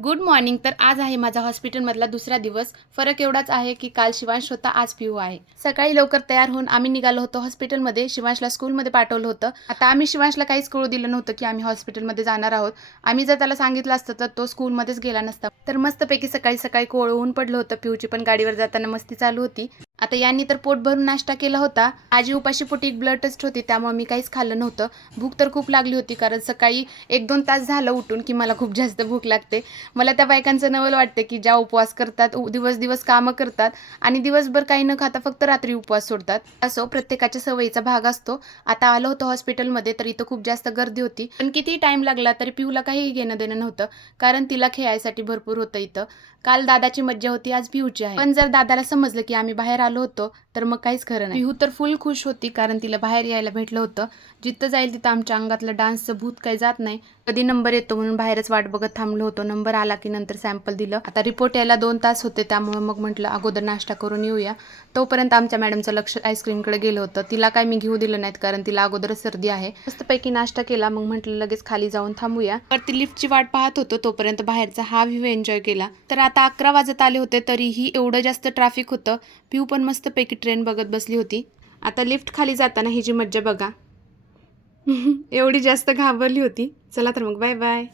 Good morning. तर आज आहे माझा हॉस्पिटलमधला दुसरा दिवस. फरक एवढाच आहे की काल शिवांश होता, आज पिऊ आहे. सकाळी लवकर तयार होऊन आम्ही निघालो होतो हॉस्पिटलमध्ये. शिवांशला स्कूलमध्ये पाठवलं होतं. आता आम्ही शिवांशला काहीच कळू दिलं नव्हतं की आम्ही हॉस्पिटलमध्ये जाणार आहोत. आम्ही जर त्याला सांगितलं असतं तर तो स्कूलमध्येच गेला नसता. तर मस्तपैकी सकाळी सकाळी कोवळं ऊन पडलं होतं. पिऊची पण गाडीवर जाताना मस्ती चालू होती. आता यांनी तर पोट भरून नाश्ता केला होता. आजी उपाशी पोटी एक ब्लड टेस्ट होती, त्यामुळे मी काहीच खाल्लं नव्हतं. भूक तर खूप लागली होती, कारण सकाळी 1-2 तास झालं उठून की मला खूप जास्त भूक लागते. मला त्या बायकांचं नवल वाटते की ज्या उपवास करतात, दिवस दिवस कामं करतात आणि दिवसभर काही न खाता फक्त रात्री उपवास सोडतात. असो, प्रत्येकाच्या सवयीचा भाग असतो. आता आलो होतो हॉस्पिटलमध्ये, तर इथं खूप जास्त गर्दी होती. पण कितीही टाईम लागला तरी पिऊला काहीही घेणं देणं नव्हतं, कारण तिला खेळायसाठी भरपूर होतं इथं. काल दादाची मज्जा होती, आज पिऊची आहे. पण जर दादाला समजलं की आम्ही बाहेर आलो होतो तर मग काहीच खरं नाही. पिहू तर फुल खुश होती, कारण तिला बाहेर यायला भेटलं होतं. जिथं जाईल तिथं आमच्या अंगातलं डान्सचं भूत काही जात नाही. कधी नंबर येतो म्हणून बाहेरच वाट बघत थांबलो होतो. नंबर आला की नंतर सॅम्पल दिलं. आता रिपोर्ट यायला 2 तास होते, त्यामुळे मग म्हटलं अगोदर नाश्ता करून येऊया. तोपर्यंत आमच्या मॅडमचं लक्ष आईस्क्रीमकडे गेलं होतं. तिला काय मी घेऊ दिलं नाहीत, कारण तिला अगोदरच सर्दी आहे. मस्तपैकी नाश्ता केला, मग म्हटलं लगेच खाली जाऊन थांबूया. वरती लिफ्टची वाट पाहत होतो, तोपर्यंत बाहेरचा हा व्ह्यू एन्जॉय केला. तर आता 11 वाजत आले होते, तरीही एवढं जास्त ट्रॅफिक होतं. पिऊ पण मस्तपैकी ट्रेन बघत बसली होती. आता लिफ्ट खाली जाताना ही जी मज्जा बघा. एवढी जास्त घाबरली होती. चला तर मग बाय बाय.